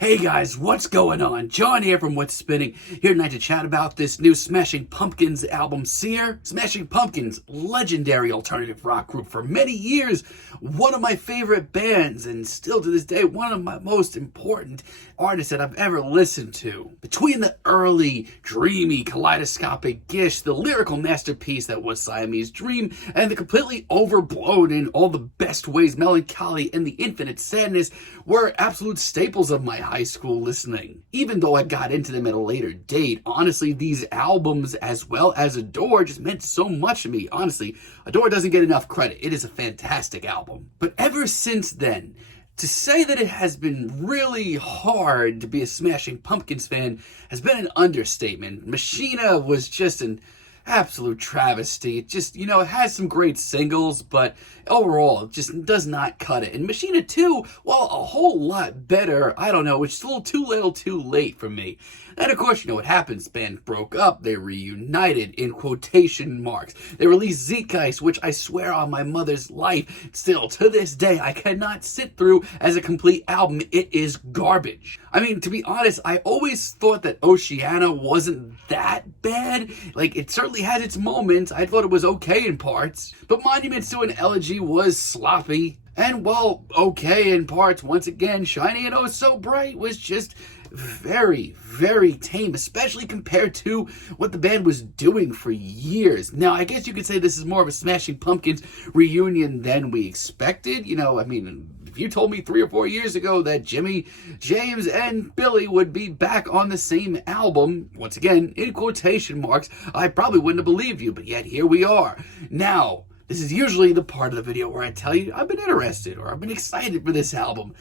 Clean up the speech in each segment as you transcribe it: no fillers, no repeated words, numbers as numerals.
Hey guys, what's going on? John here from What's Spinning, here tonight to chat about this new Smashing Pumpkins album, Seer. Smashing Pumpkins, legendary alternative rock group for many years, one of my favorite bands, and still to this day, one of my most important artists that I've ever listened to. Between the early, dreamy, kaleidoscopic Gish, the lyrical masterpiece that was Siamese Dream, and the completely overblown in all the best ways Melancholy and the Infinite Sadness were absolute staples of my high school listening. Even though I got into them at a later date, honestly, these albums, as well as Adore, just meant so much to me. Honestly, Adore doesn't get enough credit. It is a fantastic album. But ever since then, to say that it has been really hard to be a Smashing Pumpkins fan has been an understatement. Machina was just an absolute travesty. It just, it has some great singles, but overall, it just does not cut it. And Machina 2, while a whole lot better, I don't know, it's still too little too late for me. And of course, you know what happens. Band broke up, they reunited, in quotation marks. They released Zeitgeist, which I swear on my mother's life, still to this day, I cannot sit through as a complete album. It is garbage. I mean, to be honest, I always thought that Oceana wasn't that bad. Like, it certainly had its moments. I thought it was okay in parts. But Monuments to an Elegy was sloppy. And while okay in parts, once again, Shiny and Oh So Bright was just very, very tame, especially compared to what the band was doing for years. Now, I guess you could say this is more of a Smashing Pumpkins reunion than we expected. If you told me 3 or 4 years ago that Jimmy, James, and Billy would be back on the same album, once again, in quotation marks, I probably wouldn't have believed you, but yet here we are. Now, this is usually the part of the video where I tell you I've been interested or I've been excited for this album.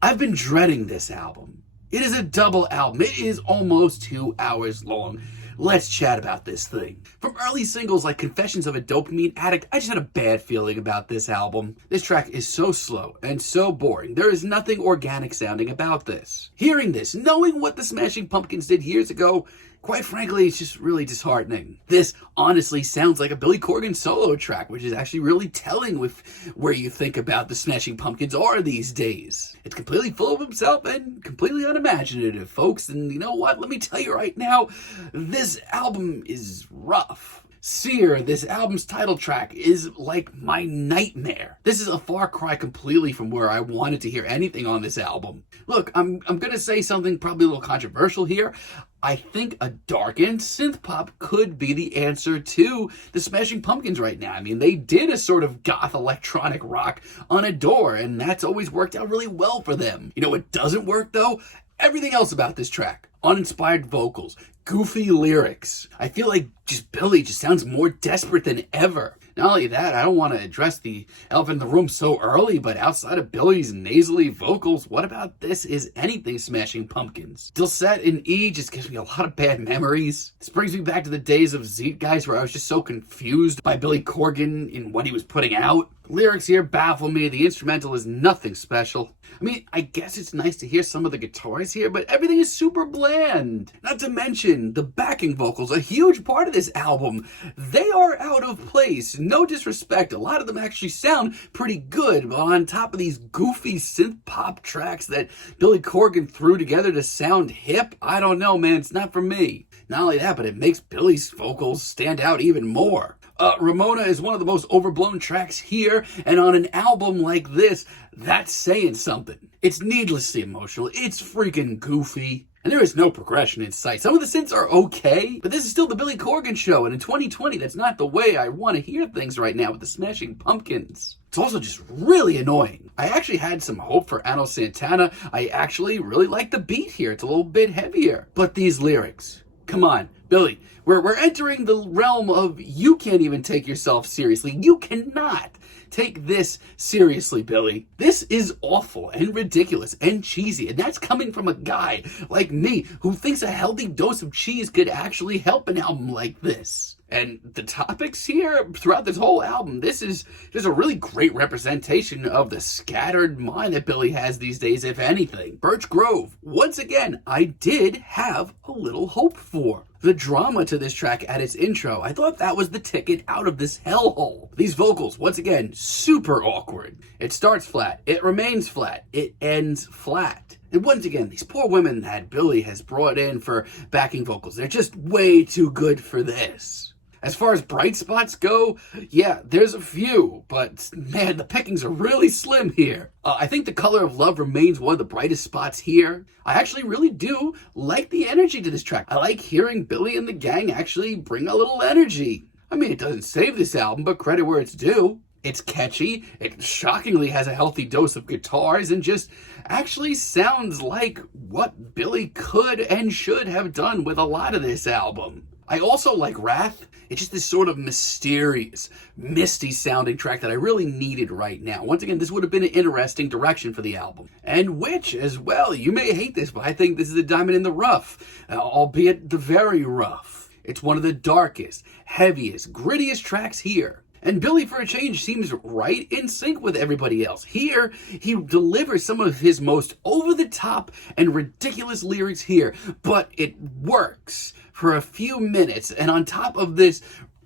I've been dreading this album. It is a double album. It is almost 2 hours long. Let's chat about this thing. From early singles like Confessions of a Dopamine Addict, I just had a bad feeling about this album. This track is so slow and so boring. There is nothing organic sounding about this. Hearing this, knowing what the Smashing Pumpkins did years ago, quite frankly, it's just really disheartening. This honestly sounds like a Billy Corgan solo track, which is actually really telling with where you think about the Smashing Pumpkins are these days. It's completely full of himself and completely unimaginative, folks. And you know what? Let me tell you right now, this album is rough. Seer, this album's title track, is like my nightmare. This is a far cry completely from where I wanted to hear anything on this album. Look, I'm gonna say something probably a little controversial here. I think a darkened synth pop could be the answer to the Smashing Pumpkins right now. I mean, they did a sort of goth electronic rock on Adore, and that's always worked out really well for them. You know what doesn't work though? Everything else about this track. Uninspired vocals, goofy lyrics. I feel like Billy just sounds more desperate than ever. Not only that, I don't want to address the elephant in the room so early, but outside of Billy's nasally vocals, what about This Is Anything Smashing Pumpkins? Dulcet in E just gives me a lot of bad memories. This brings me back to the days of Zeitgeist where I was just so confused by Billy Corgan in what he was putting out. Lyrics here baffle me. The instrumental is nothing special. I mean, I guess it's nice to hear some of the guitars here, but everything is super bland. Not to mention, the backing vocals, a huge part of this album. They are out of place. No disrespect. A lot of them actually sound pretty good, but on top of these goofy synth pop tracks that Billy Corgan threw together to sound hip, I don't know, man. It's not for me. Not only that, but it makes Billy's vocals stand out even more. Ramona is one of the most overblown tracks here, and on an album like this, that's saying something. It's needlessly emotional, it's freaking goofy, and there is no progression in sight. Some of the synths are okay, but this is still the Billy Corgan show, and in 2020, that's not the way I want to hear things right now with the Smashing Pumpkins. It's also just really annoying. I actually had some hope for Ano Santana. I actually really like the beat here. It's a little bit heavier. But these lyrics, come on, Billy, we're entering the realm of you can't even take yourself seriously. You cannot take this seriously, Billy. This is awful and ridiculous and cheesy, and that's coming from a guy like me who thinks a healthy dose of cheese could actually help an album like this. And the topics here throughout this whole album, this is just a really great representation of the scattered mind that Billy has these days, if anything. Birch Grove, once again, I did have a little hope for. The drama to this track at its intro, I thought that was the ticket out of this hellhole. These vocals, once again, super awkward. It starts flat, it remains flat, it ends flat. And once again, these poor women that Billy has brought in for backing vocals, they're just way too good for this. As far as bright spots go, yeah, there's a few, but man, the pickings are really slim here. I think The Color of Love remains one of the brightest spots here. I actually really do like the energy to this track. I like hearing Billy and the gang actually bring a little energy. I mean, it doesn't save this album, but credit where it's due. It's catchy, it shockingly has a healthy dose of guitars, and just actually sounds like what Billy could and should have done with a lot of this album. I also like Wrath. It's just this sort of mysterious, misty sounding track that I really needed right now. Once again, this would have been an interesting direction for the album. And Wyttch as well. You may hate this, but I think this is a diamond in the rough, albeit the very rough. It's one of the darkest, heaviest, grittiest tracks here. And Billy, for a change, seems right in sync with everybody else. Here, he delivers some of his most over-the-top and ridiculous lyrics here, but it works for a few minutes. And on top of this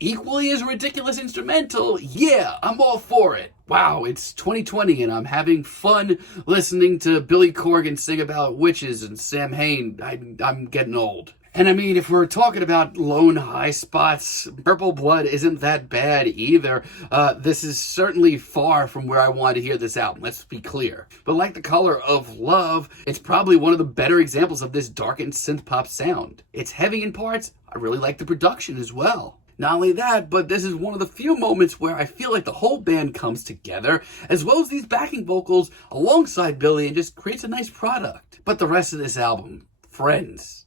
equally as ridiculous instrumental, yeah, I'm all for it. Wow, it's 2020 and I'm having fun listening to Billy Corgan sing about witches and Sam Hain. I'm getting old. And I mean, if we're talking about lone high spots, Purple Blood isn't that bad either. This is certainly far from where I wanted to hear this album, let's be clear. But like The Color of Love, it's probably one of the better examples of this darkened synth pop sound. It's heavy in parts. I really like the production as well. Not only that, but this is one of the few moments where I feel like the whole band comes together, as well as these backing vocals alongside Billy, and just creates a nice product. But the rest of this album, friends,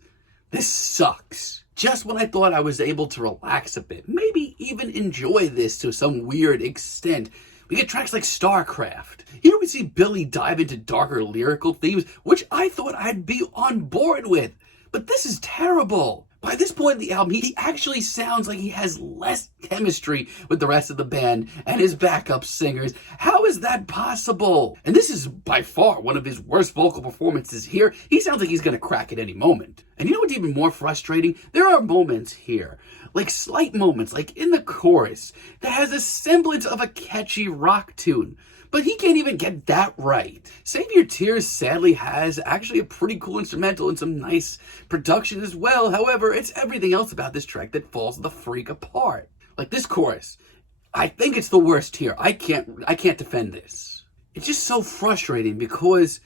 this sucks. Just when I thought I was able to relax a bit, maybe even enjoy this to some weird extent, we get tracks like StarCraft. Here we see Billy dive into darker lyrical themes, which I thought I'd be on board with. But this is terrible. By this point in the album, he actually sounds like he has less chemistry with the rest of the band and his backup singers. How is that possible? And this is by far one of his worst vocal performances here. He sounds like he's going to crack at any moment. And you know what's even more frustrating? There are moments here, like slight moments, like in the chorus, that has a semblance of a catchy rock tune. But he can't even get that right. Save Your Tears sadly has actually a pretty cool instrumental and some nice production as well. However, it's everything else about this track that falls the freak apart. Like this chorus, I think it's the worst here. I can't defend this. It's just so frustrating because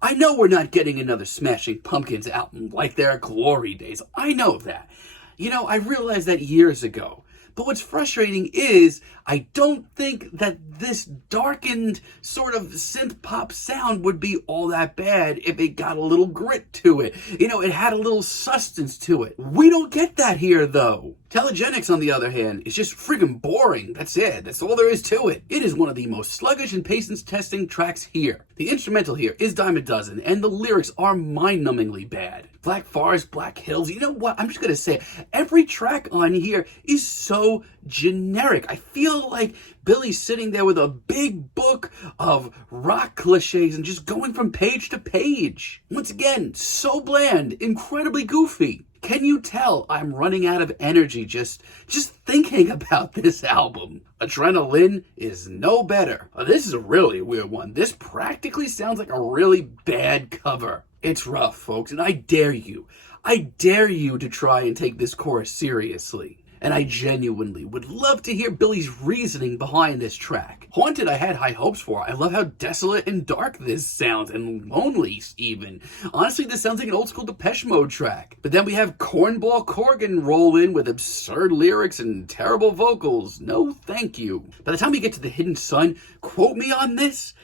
I know we're not getting another Smashing Pumpkins album like their glory days. I know that. You know, I realized that years ago. But what's frustrating is I don't think that this darkened sort of synth pop sound would be all that bad if it got a little grit to it. You know, it had a little substance to it. We don't get that here, though. Telegenics, on the other hand, is just friggin' boring. That's it. That's all there is to it. It is one of the most sluggish and patience-testing tracks here. The instrumental here is dime a dozen, and the lyrics are mind-numbingly bad. Black Forest, Black Hills, you know what? I'm just gonna say, every track on here is so generic. I feel like Billy's sitting there with a big book of rock cliches and just going from page to page. Once again, so bland, incredibly goofy. Can you tell I'm running out of energy just thinking about this album? Adrenaline is no better. This is a really weird one. This practically sounds like a really bad cover. It's rough, folks, and I dare you to try and take this chorus seriously. And I genuinely would love to hear Billy's reasoning behind this track. Haunted, I had high hopes for. I love how desolate and dark this sounds, and lonely even. Honestly, this sounds like an old school Depeche Mode track. But then we have Cornball Corgan roll in with absurd lyrics and terrible vocals. No thank you. By the time we get to The Hidden Sun, quote me on this,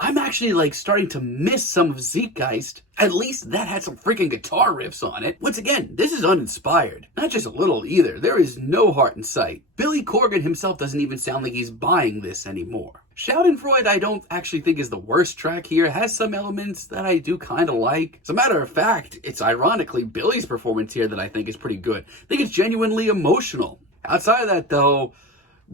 I'm actually starting to miss some of Zeitgeist. At least that had some freaking guitar riffs on it. Once again, this is uninspired. Not just a little either. There is no heart in sight. Billy Corgan himself doesn't even sound like he's buying this anymore. Schadenfreude I don't actually think is the worst track here. It has some elements that I do kind of like. As a matter of fact, it's ironically Billy's performance here that I think is pretty good. I think it's genuinely emotional. Outside of that though,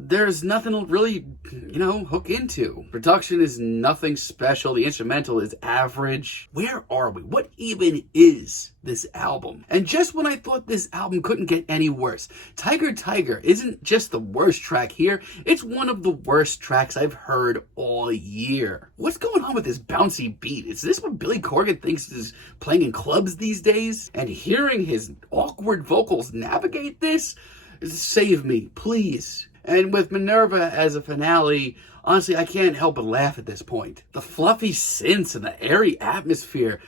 there's nothing to really, hook into. Production is nothing special. The instrumental is average. Where are we? What even is this album? And just when I thought this album couldn't get any worse, Tiger Tiger isn't just the worst track here, it's one of the worst tracks I've heard all year. What's going on with this bouncy beat? Is this what Billy Corgan thinks is playing in clubs these days? And hearing his awkward vocals navigate this? Save me, please. And with Minerva as a finale, honestly, I can't help but laugh at this point. The fluffy synths and the airy atmosphere,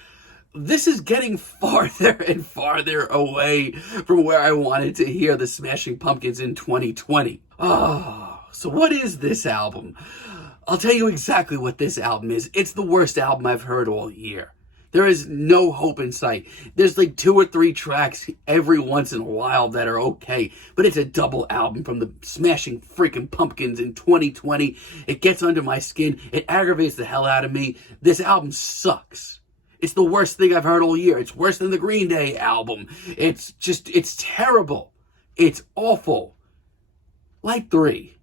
this is getting farther and farther away from where I wanted to hear the Smashing Pumpkins in 2020. So what is this album? I'll tell you exactly what this album is. It's the worst album I've heard all year. There is no hope in sight. There's like 2 or 3 tracks every once in a while that are okay, but it's a double album from the Smashing freaking Pumpkins in 2020. It gets under my skin. It aggravates the hell out of me. This album sucks. It's the worst thing I've heard all year. It's worse than the Green Day album. It's terrible. It's awful. Light 3.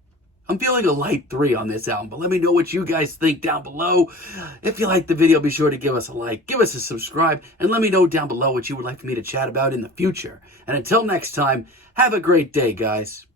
I'm feeling a light 3 on this album, but let me know what you guys think down below. If you liked the video, be sure to give us a like, give us a subscribe, and let me know down below what you would like for me to chat about in the future. And until next time, have a great day, guys.